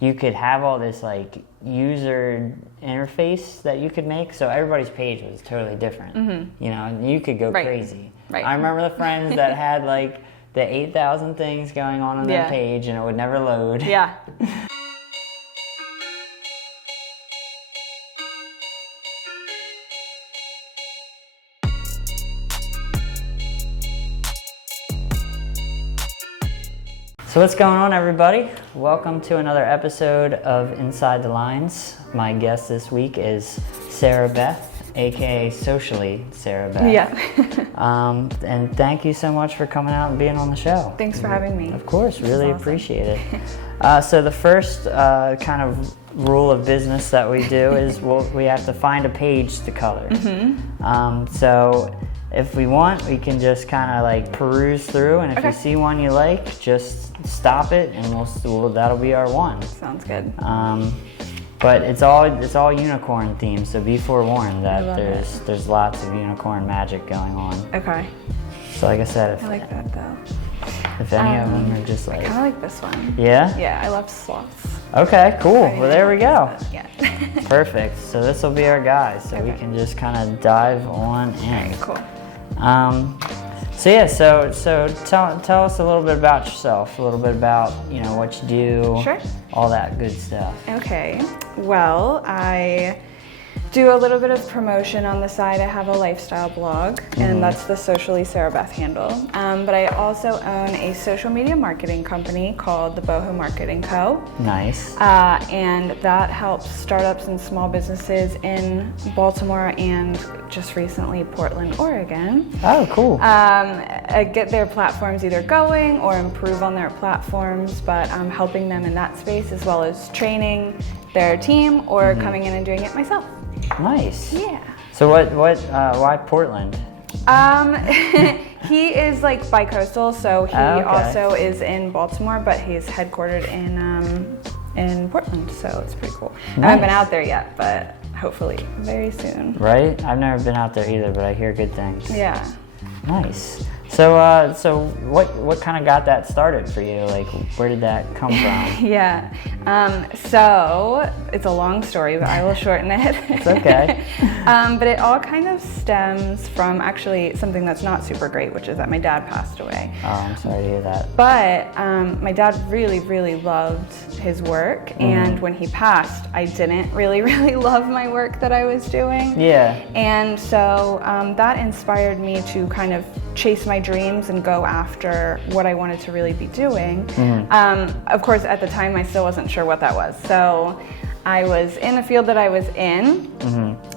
you could have all this like user interface that you could make, so everybody's page was totally different. You know, and you could go crazy. I remember the friends that had like the 8,000 things going on their page, and it would never load. So what's going on, everybody? Welcome to another episode of Inside the Lines. My guest this week is Sarah Beth, aka Socially Sarah Beth. And thank you so much for coming out and being on the show. Thanks for having me. Of course, really appreciate it. So the first kind of rule of business that we do is we have to find a page to color. So if we want, we can just kind of like peruse through, and if you see one you like, just stop it, and that'll be our one. Sounds good. But it's all unicorn themed, so be forewarned that there's lots of unicorn magic going on. Okay. So like I said, I like that though. If any of them are just like, I kind of like this one. Yeah? Yeah, I love sloths. Okay, cool. Well, there we go. Yeah. Perfect. So this will be our guy, so we can just kind of dive on in. Very cool. So tell us a little bit about yourself, a little bit about, you know, what you do, all that good stuff. Okay, well, I do a little bit of promotion on the side. I have a lifestyle blog, and that's the Socially Sarah Beth handle. But I also own a social media marketing company called the Boho Marketing Co. Nice. And that helps startups and small businesses in Baltimore and just recently Portland, Oregon. Oh, cool. Get their platforms either going or improve on their platforms, but I'm helping them in that space as well as training their team or coming in and doing it myself. Nice. Yeah. So why Portland? He is like bi-coastal, so he also is in Baltimore, but he's headquartered in Portland, so it's pretty cool. Nice. I haven't been out there yet, but hopefully very soon. Right? I've never been out there either, but I hear good things. Yeah. Nice. So what kind of got that started for you? Like, where did that come from? Yeah. So it's a long story, but I will shorten it. It's okay. But it all kind of stems from actually something that's not super great, which is that my dad passed away. Oh, I'm sorry to hear that. But my dad really, really loved his work, and when he passed, I didn't really, really love my work that I was doing. Yeah. And so that inspired me to kind of chase my dreams and go after what I wanted to really be doing. Of course, at the time, I still wasn't sure what that was. So I was in the field that I was in,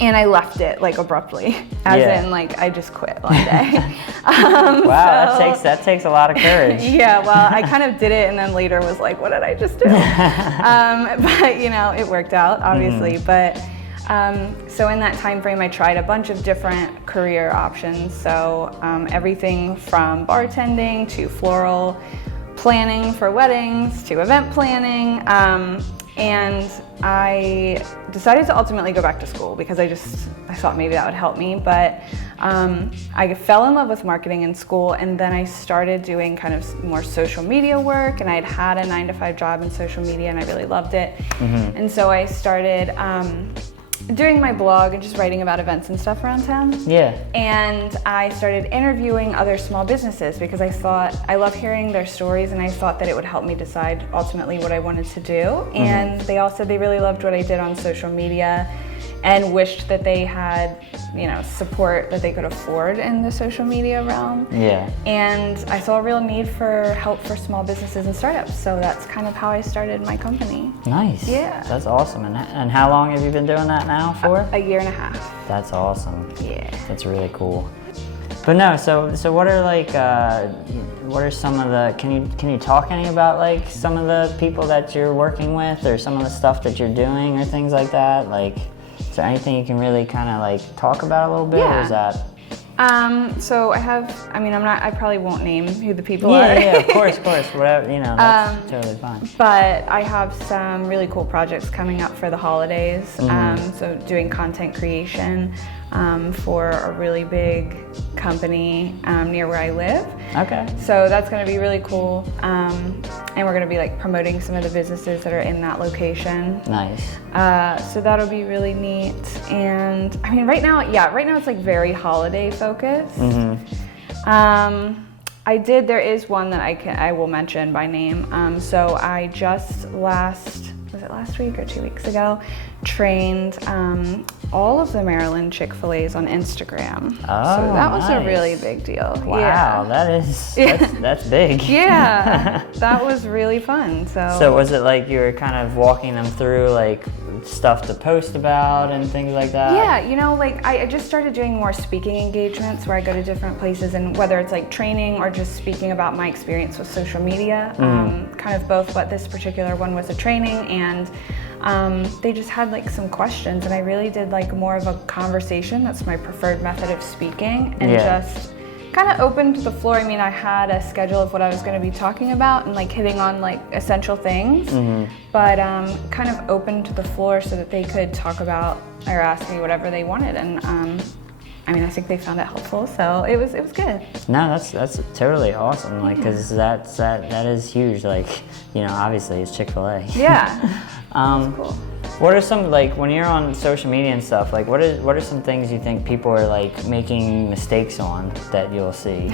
and I left it like abruptly, as in like I just quit one day. Wow, that takes a lot of courage. Yeah, well, I kind of did it, and then later was like, what did I just do? But you know, it worked out, obviously. But so in that time frame, I tried a bunch of different career options. So everything from bartending to floral planning for weddings to event planning. And I decided to ultimately go back to school because I thought maybe that would help me. But I fell in love with marketing in school, and then I started doing kind of more social media work, and I'd had a 9-to-5 job in social media, and I really loved it. And so I started doing my blog and just writing about events and stuff around town. Yeah. And I started interviewing other small businesses because I thought I love hearing their stories, and I thought that it would help me decide ultimately what I wanted to do. And they all said they really loved what I did on social media and wished that they had, you know, support that they could afford in the social media realm. Yeah. And I saw a real need for help for small businesses and startups, so that's kind of how I started my company. Nice. Yeah. That's awesome. And how long have you been doing that now for? A year and a half. That's awesome. Yeah. That's really cool. But no, so what are like, what are some of the, can you talk any about like some of the people that you're working with, or some of the stuff that you're doing, or things like that? Like, is there anything you can really kind of like talk about a little bit, or is that? So I probably won't name who the people are. Yeah, of course, whatever, you know, that's totally fine. But I have some really cool projects coming up for the holidays. So doing content creation for a really big company near where I live. Okay. So that's going to be really cool. And we're going to be like promoting some of the businesses that are in that location. Nice. So that'll be really neat. And I mean, right now it's like very holiday focused. There is one that I will mention by name. So I just was it last week or 2 weeks ago, trained all of the Maryland Chick-fil-A's on Instagram. Oh, so that was nice. a really big deal. Wow, Yeah. that's big. Yeah, that was really fun. So was it like you were kind of walking them through like stuff to post about and things like that? Yeah, like I just started doing more speaking engagements where I go to different places, and whether it's like training or just speaking about my experience with social media, kind of both, but this particular one was a training, and they just had like some questions, and I really did like more of a conversation. That's my preferred method of speaking, and just kind of opened the floor. I mean, I had a schedule of what I was going to be talking about and like hitting on like essential things, but kind of opened the floor so that they could talk about or ask me whatever they wanted, and I mean, I think they found it helpful, so it was good. No, that's totally awesome. Like, because that is huge. Like, obviously it's Chick-fil-A. Yeah. That's cool. What are some, like, when you're on social media and stuff, like, what are some things you think people are like making mistakes on that you'll see?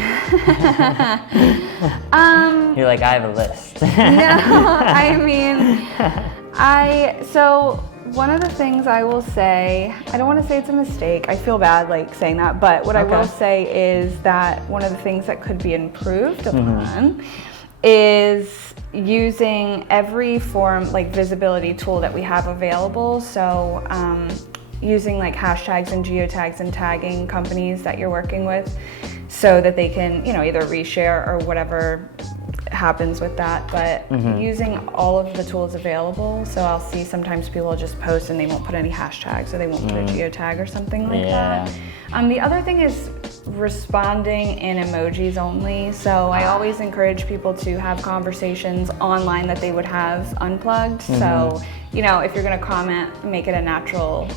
You're like, I have a list. No, I mean, so one of the things I will say, I don't want to say it's a mistake. I feel bad like saying that, but what I will say is that one of the things that could be improved upon is using every form, like visibility tool that we have available. So using like hashtags and geotags and tagging companies that you're working with so that they can, either reshare or whatever happens with that, but using all of the tools available. So I'll see sometimes people just post and they won't put any hashtags, or they won't put a geotag or something like that. The other thing is responding in emojis only. So I always encourage people to have conversations online that they would have unplugged. So, if you're going to comment, make it a natural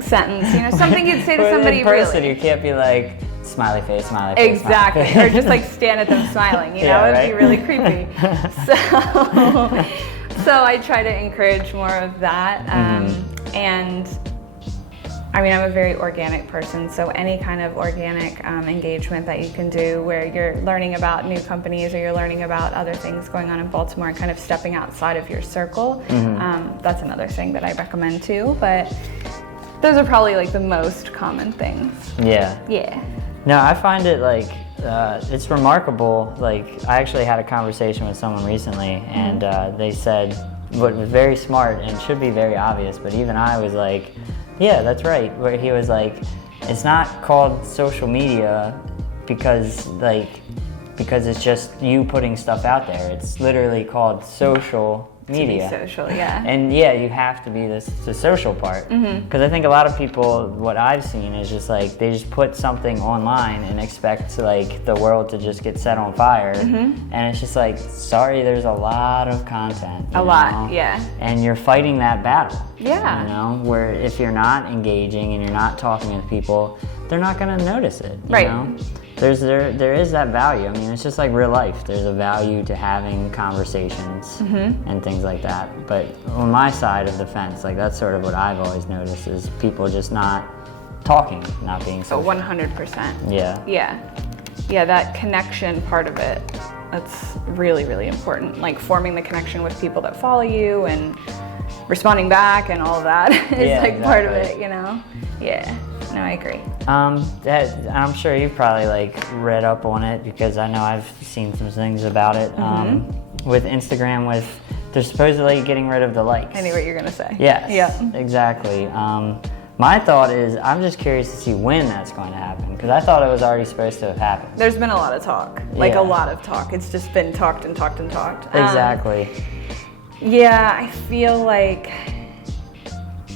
sentence, something you'd say to somebody in person, really. You can't be like, smiley face, smiley face. Exactly, smiley face. or just like stand at them smiling, Yeah, it'd right? be really creepy. So I try to encourage more of that. And I mean, I'm a very organic person, so any kind of organic engagement that you can do where you're learning about new companies or you're learning about other things going on in Baltimore and kind of stepping outside of your circle, that's another thing that I recommend too. But those are probably like the most common things. Yeah. No, I find it like, it's remarkable. Like, I actually had a conversation with someone recently, and they said what was very smart and should be very obvious, but even I was like, yeah, that's right. Where he was like, it's not called social media because it's just you putting stuff out there. It's literally called social media. To be social, yeah. And yeah, you have to be the social part. Because I think a lot of people, what I've seen is just like, they just put something online and expect like the world to just get set on fire. And it's just like, sorry, there's a lot of content. A lot, yeah. And you're fighting that battle. Yeah. Where if you're not engaging and you're not talking with people, they're not going to notice it. You know? There is that value. I mean, it's just like real life. There's a value to having conversations and things like that. But on my side of the fence, like that's sort of what I've always noticed is people just not talking, not being social. 100%. Yeah, that connection part of it, that's really, really important. Like forming the connection with people that follow you and responding back and all of that is like part of it, Yeah. No, I agree. I'm sure you've probably like read up on it because I know I've seen some things about it. With Instagram, they're supposedly getting rid of the likes. I knew what you were gonna say. Yes. Yeah. Exactly. My thought is, I'm just curious to see when that's going to happen because I thought it was already supposed to have happened. There's been a lot of talk, like a lot of talk. It's just been talked and talked and talked. Exactly. Yeah, I feel like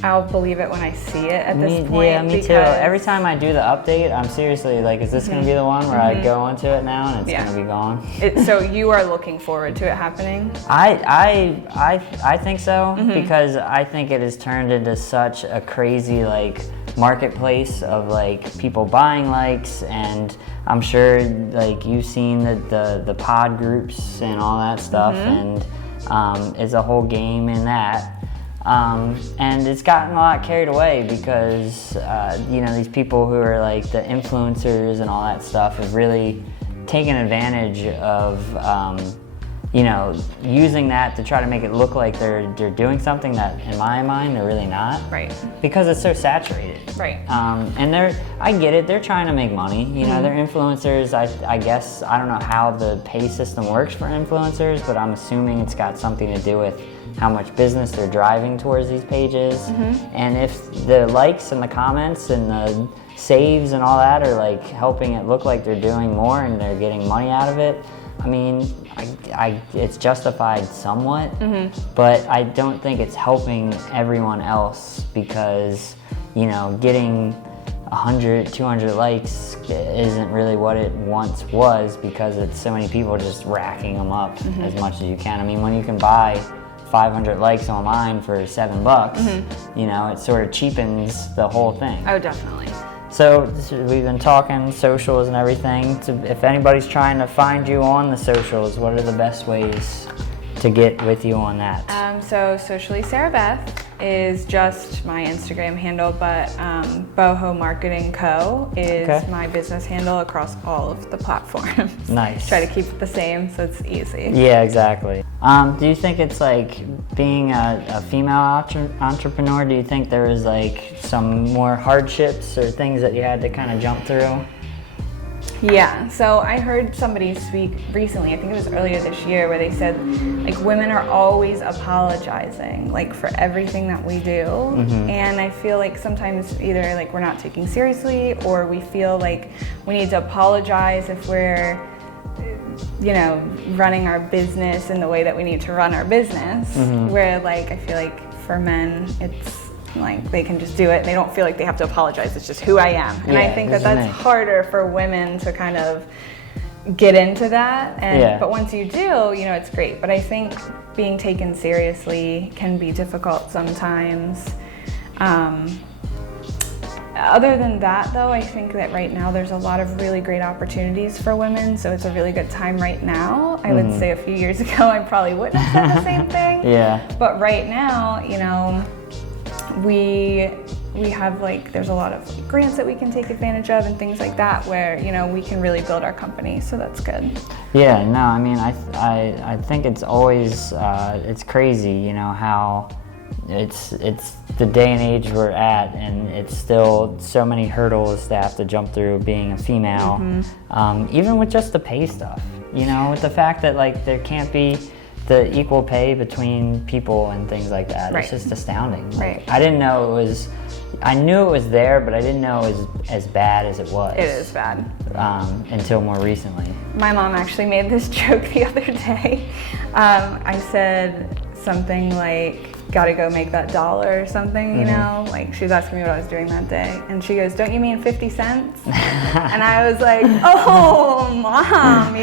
I'll believe it when I see it at this point. Yeah, me too. Every time I do the update, I'm seriously like, is this going to be the one where I go onto it now and it's going to be gone? So you are looking forward to it happening? I think so because I think it has turned into such a crazy like marketplace of like people buying likes, and I'm sure like you've seen the pod groups and all that stuff, and it's a whole game in that. And it's gotten a lot carried away because, these people who are like the influencers and all that stuff have really taken advantage of, using that to try to make it look like they're doing something that, in my mind, they're really not. Right. Because it's so saturated. Right. And I get it, they're trying to make money. They're influencers. I guess, I don't know how the pay system works for influencers, but I'm assuming it's got something to do with how much business they're driving towards these pages. And if the likes and the comments and the saves and all that are like helping it look like they're doing more and they're getting money out of it, I mean, it's justified somewhat, but I don't think it's helping everyone else because, getting 100, 200 likes isn't really what it once was because it's so many people just racking them up as much as you can. I mean, when you can buy 500 likes online for $7, it sort of cheapens the whole thing. Oh, definitely. So we've been talking socials and everything. If anybody's trying to find you on the socials, what are the best ways to get with you on that? So socially, Sarah Beth is just my Instagram handle, but Boho Marketing Co. is my business handle across all of the platforms. Nice. Try to keep it the same so it's easy. Yeah, exactly. Do you think it's like being a female entrepreneur, do you think there was like some more hardships or things that you had to kind of jump through? Yeah, so I heard somebody speak recently, I think it was earlier this year, where they said like women are always apologizing like for everything that we do, and I feel like sometimes either like we're not taking seriously or we feel like we need to apologize if we're running our business in the way that we need to run our business, where like I feel like for men it's like they can just do it and they don't feel like they have to apologize, it's just who I am. And I think that's harder for women to kind of get into that, and but once you do, it's great. But I think being taken seriously can be difficult sometimes. Other than that though, I think that right now there's a lot of really great opportunities for women, so it's a really good time right now. I would say a few years ago I probably wouldn't have done the same thing. But right now, we have like, there's a lot of grants that we can take advantage of and things like that where, we can really build our company, so that's good. Yeah, no, I mean, I think it's always, it's crazy, how it's the day and age we're at, and it's still so many hurdles to have to jump through being a female, even with just the pay stuff, with the fact that like there can't be the equal pay between people and things like that. It's just astounding. Like, I didn't know it was, I knew it was there, but I didn't know it was as bad as it was. It is bad. Until more recently. My mom actually made this joke the other day. I said something like, gotta go make that dollar or something, like she was asking me what I was doing that day, and she goes, don't you mean 50 cents? And I was like, oh mom,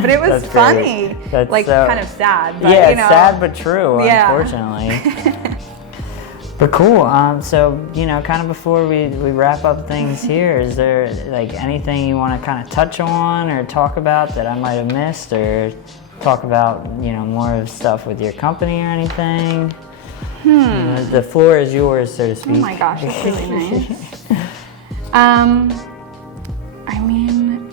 but it was funny. That's like kind of sad, but it's sad but true, unfortunately. But cool, so kind of before we wrap up things here, is there like anything you want to kind of touch on or talk about that I might have missed, or talk about more of stuff with your company or anything? The floor is yours, so to speak. Oh my gosh, that's really nice.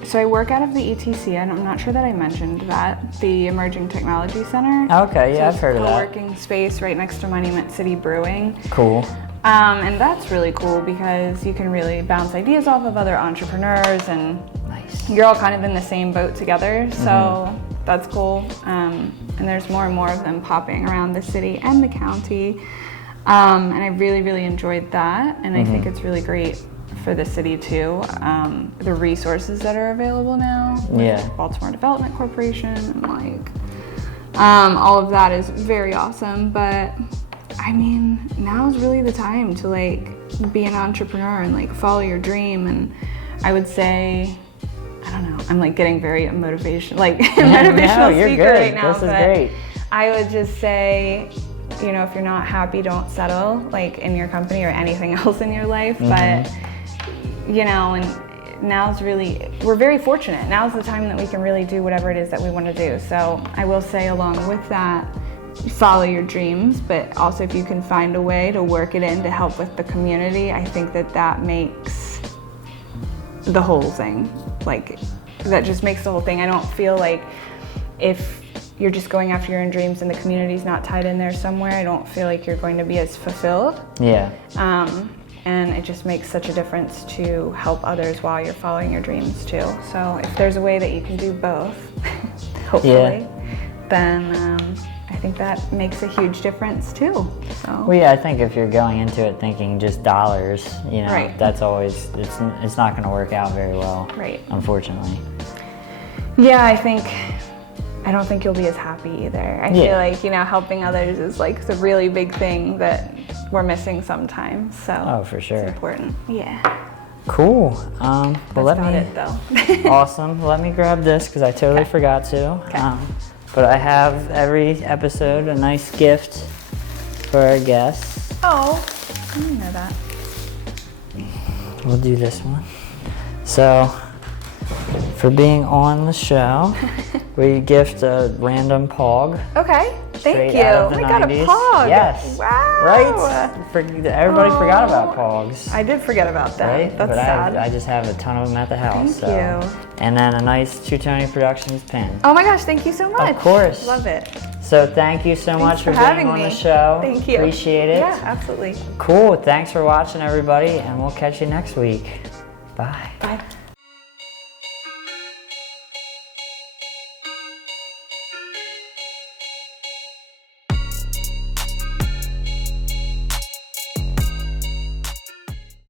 So I work out of the ETC, and I'm not sure that I mentioned that, the Emerging Technology Center. Okay, yeah, I've heard of that. It's a co-working space right next to Monument City Brewing. Cool. And that's really cool because you can really bounce ideas off of other entrepreneurs, and you're all kind of in the same boat together, so that's cool. And there's more and more of them popping around the city and the county. And I really, really enjoyed that. And I think it's really great for the city too. The resources that are available now. Baltimore Development Corporation and like, all of that is very awesome. But I mean, now is really the time to like be an entrepreneur and like follow your dream. And I would say, I don't know, I'm like getting very motivational speaker right now. This is great. I would just say, you know, if you're not happy, don't settle, like in your company or anything else in your life. But, you know, and we're very fortunate. Now's the time that we can really do whatever it is that we want to do. So I will say, along with that, follow your dreams, but also if you can find a way to work it in to help with the community, I think that makes the whole thing, like, that just makes the whole thing. I don't feel like if you're just going after your own dreams and the community's not tied in there somewhere, I don't feel like you're going to be as fulfilled. Yeah. And it just makes such a difference to help others while you're following your dreams too. So if there's a way that you can do both, hopefully, then I think that makes a huge difference too. So. Well, yeah, I think if you're going into it thinking just dollars, you know, Right. that's always, it's not going to work out very well, Right. unfortunately. Yeah, I don't think you'll be as happy either. I feel like, you know, helping others is like the really big thing that we're missing sometimes. So Oh, for sure. it's important. Yeah. Cool. Well, That's about it though. Awesome. Let me grab this because I totally forgot to. Okay. But I have every episode a nice gift for our guests. Oh, I didn't know that. We'll do this one. So, for being on the show, we gift a random pog. Okay, thank Straight you. out of the I got a 90s. pog. Yes. Wow. Right? Everybody forgot about pogs. I did forget about that. Right? That's but sad. I just have a ton of them at the house. Thank you. And then a nice Two Tony Productions pin. Oh my gosh, thank you so much. Of course. Love it. So thank you so much for being having on me. the show. Thank you. Appreciate it. Yeah, absolutely. Cool. Thanks for watching, everybody, and we'll catch you next week. Bye. Bye.